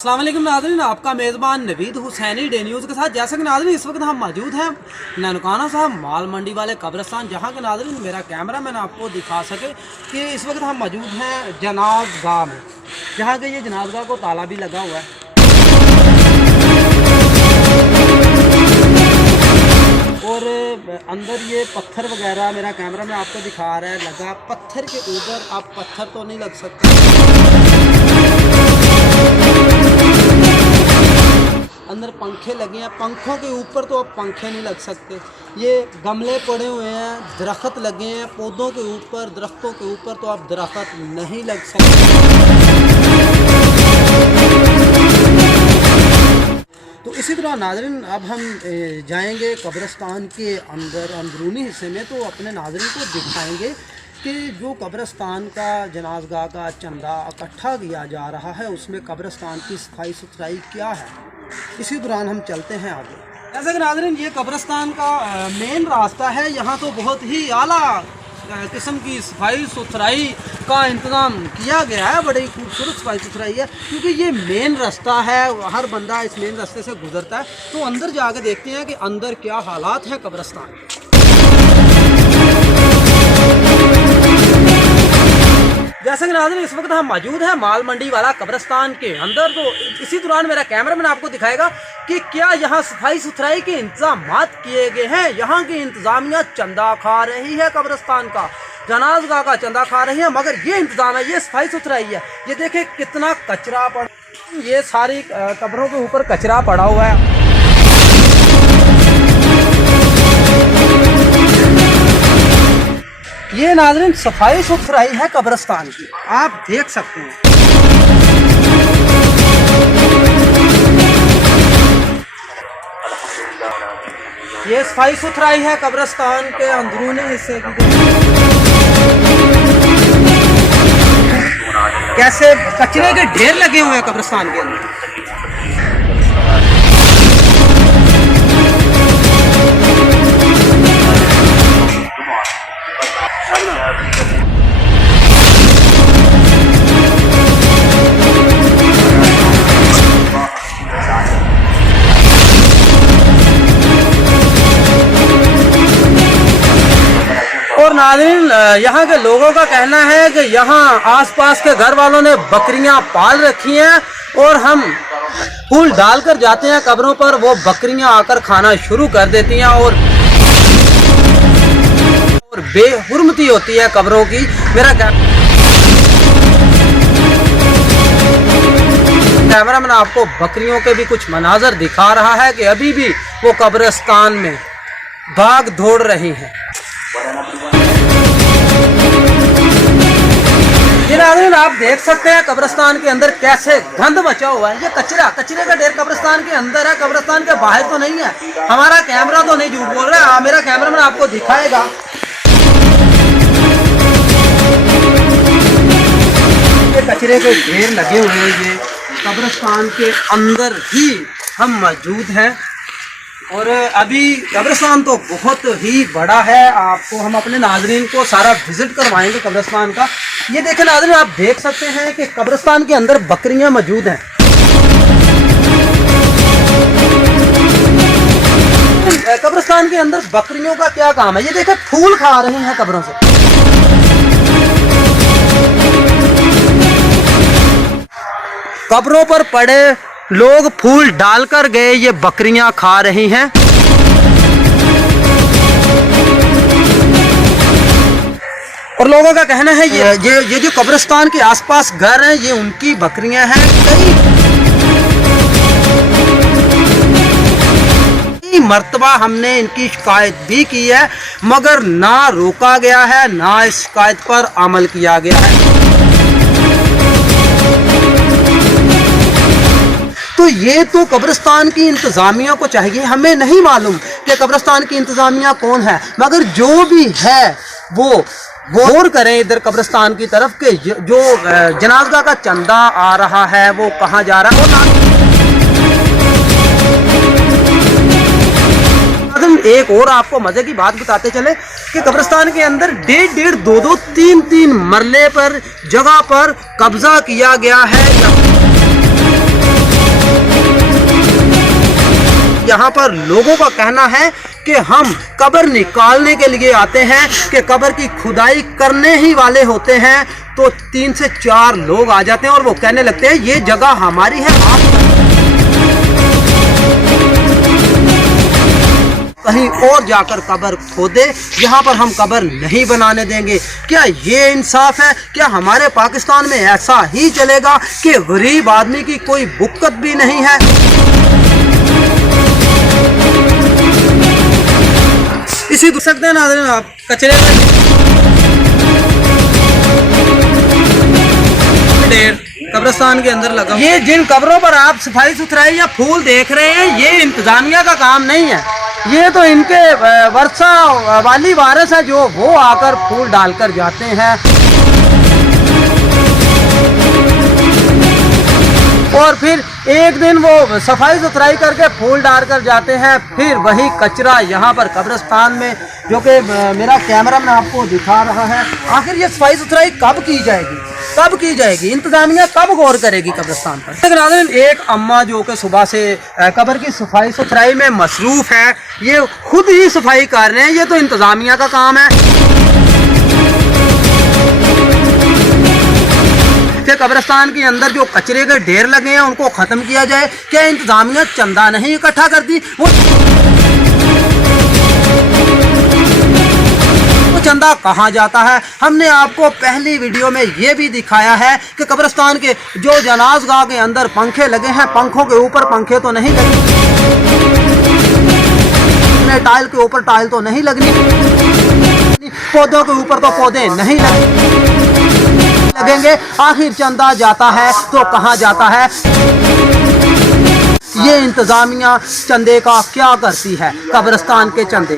अस्सलाम वालेकुम नाज़रीन, आपका मेज़बान नवीद हुसैनी डे न्यूज़ के साथ। जैसा कि नाज़रीन इस वक्त हम मौजूद हैं ननकाना साहब माल मंडी वाले कब्रिस्तान, जहां के नाज़रीन मेरा कैमरा मैन आपको दिखा सके कि इस वक्त हम मौजूद हैं जनाज़गाह में, जहां के ये जनाज़गाह को ताला भी लगा हुआ है और अंदर ये पत्थर वगैरह मेरा कैमरा में आपको दिखा रहा है लगा। पत्थर के ऊपर अब पत्थर तो नहीं लग सकता, अंदर पंखे लगे हैं, पंखों के ऊपर तो अब पंखे नहीं लग सकते। ये गमले पड़े हुए हैं, दरख्त लगे हैं, पौधों के ऊपर दरख्तों के ऊपर तो अब दरख्त नहीं लग सकते। तो इसी तरह नाज़रीन अब हम जाएंगे कब्रिस्तान के अंदर अंदरूनी हिस्से में, तो अपने नाज़रीन को दिखाएंगे कि जो कब्रिस्तान का जनाज़गाह का चंदा इकट्ठा किया जा रहा है उसमें कब्रिस्तान की सफाई सुथराई क्या है। इसी दौरान हम चलते हैं आगे। जैसा कि नाज़रीन ये कब्रिस्तान का मेन रास्ता है, यहाँ तो बहुत ही आला किस्म की सफाई सुथराई का इंतज़ाम किया गया है। बड़ी खूबसूरत सफाई सुथराई है क्योंकि ये मेन रास्ता है, हर बंदा इस मेन रास्ते से गुजरता है। तो अंदर जाके देखते हैं कि अंदर क्या हालात हैं कब्रिस्तान के। जैसे कि नाज़रीन इस वक्त हम मौजूद हैं माल मंडी वाला कब्रिस्तान के अंदर, तो इसी दौरान मेरा कैमरामैन आपको दिखाएगा कि क्या यहाँ सफाई सुथराई के इंतजाम किए गए हैं। यहाँ की इंतजामिया चंदा खा रही है, कब्रिस्तान का जनाज़गाह का चंदा खा रही है, मगर ये इंतजाम है, ये सफाई सुथराई है। ये देखे कितना कचरा पड़ा, ये सारी कब्रों के ऊपर कचरा पड़ा हुआ है। ये नाज़रीन सफाई सुथराई है कब्रिस्तान की, आप देख सकते हैं। ये सफाई सुथराई है कब्रिस्तान के अंदरूनी हिस्से की। कैसे कचरे के ढेर लगे हुए हैं कब्रिस्तान के अंदर। और नाज़रीन यहाँ के लोगों का कहना है कि यहाँ आसपास के घर वालों ने बकरियाँ पाल रखी हैं और हम फूल डालकर जाते हैं कब्रों पर, वो बकरियाँ आकर खाना शुरू कर देती हैं और बेहुरमती होती है कब्रों की। मेरा कैमरामैन आपको बकरियों के भी कुछ मनाजर दिखा रहा है कि अभी भी वो कब्रिस्तान में भाग दौड़ रही हैं। ये नाज़रीन आप देख सकते हैं कब्रिस्तान के अंदर कैसे गंद मचा हुआ है। ये कचरे का ढेर कब्रिस्तान के अंदर है, कब्रिस्तान के बाहर तो नहीं है। हमारा कैमरा तो नहीं झूठ बोल रहा है, मेरा कैमरामैन आपको दिखाएगा। ये कचरे के ढेर लगे हुए हैं, ये कब्रिस्तान के अंदर ही हम मौजूद हैं और अभी कब्रिस्तान तो बहुत ही बड़ा है। आपको हम अपने नाज़रीन को सारा विजिट करवाएंगे कब्रिस्तान का। ये देखें नाज़रीन, आप देख सकते हैं कि कब्रिस्तान के अंदर बकरियां मौजूद हैं। कब्रिस्तान के अंदर बकरियों का क्या काम है, ये देखें फूल खा रही हैं कब्रों से। कब्रों पर पड़े लोग फूल डालकर गए, ये बकरियां खा रही हैं। और लोगों का कहना है ये जो कब्रिस्तान के आसपास घर हैं ये उनकी बकरियां हैं। कई मर्तबा हमने इनकी शिकायत भी की है मगर ना रोका गया है, ना इस शिकायत पर अमल किया गया है। तो ये तो कब्रिस्तान की इंतज़ामिया को चाहिए। हमें नहीं मालूम कि कब्रिस्तान की इंतज़ामिया कौन है, मगर जो भी है वो गौर करें इधर कब्रिस्तान की तरफ के जो जनाज़गाह का चंदा आ रहा है वो कहाँ जा रहा है। एक और आपको मजे की बात बताते चले कि कब्रिस्तान के अंदर 1.5, 2-2, 3-3 मरले पर जगह पर कब्जा किया गया है। यहाँ पर लोगों का कहना है कि हम कब्र निकालने के लिए आते हैं, कि कब्र की खुदाई करने ही वाले होते हैं तो 3 से 4 लोग आ जाते हैं और वो कहने लगते हैं ये जगह हमारी है, आप कहीं और जाकर कब्र खोदे, यहाँ पर हम कब्र नहीं बनाने देंगे। क्या ये इंसाफ है? क्या हमारे पाकिस्तान में ऐसा ही चलेगा कि गरीब आदमी की कोई बुक्कत भी नहीं है? इसी देख सकते हैं नाज़रीन आप कचरे में ढेर कब्रिस्तान के अंदर लगा। ये जिन कब्रों पर आप सफाई सुथराई या फूल देख रहे हैं ये इंतजामिया का काम नहीं है, ये तो इनके वर्षा वाली वारिस है जो वो आकर फूल डालकर जाते हैं और फिर एक दिन वो सफाई सुथराई करके फूल डाल कर जाते हैं, फिर वही कचरा यहाँ पर कब्रिस्तान में, जो कि मेरा कैमरा में आपको दिखा रहा है। आखिर ये सफाई सुथराई कब की जाएगी, कब की जाएगी? इंतजामिया कब गौर करेगी कब्रिस्तान पर? लेकिन नाज़रीन एक अम्मा जो कि सुबह से कब्र की सफाई सुथराई में मसरूफ़ है, ये खुद ही सफाई कर रहे हैं, ये तो इंतजामिया का काम है कि कब्रिस्तान के अंदर जो कचरे के ढेर लगे हैं उनको ख़त्म किया जाए। क्या इंतजामिया चंदा नहीं इकट्ठा करती? वो चंदा कहाँ जाता है? हमने आपको पहली वीडियो में ये भी दिखाया है कि कब्रिस्तान के जो जनाज़गाह के अंदर पंखे लगे हैं, पंखों के ऊपर पंखे तो नहीं लगे, टाइल के ऊपर टाइल तो नहीं लगनी, पौधों के ऊपर तो पौधे नहीं लगेंगे। आखिर चंदा जाता है तो कहाँ जाता है? ये इंतजामिया चंदे का क्या करती है, कब्रिस्तान के चंदे?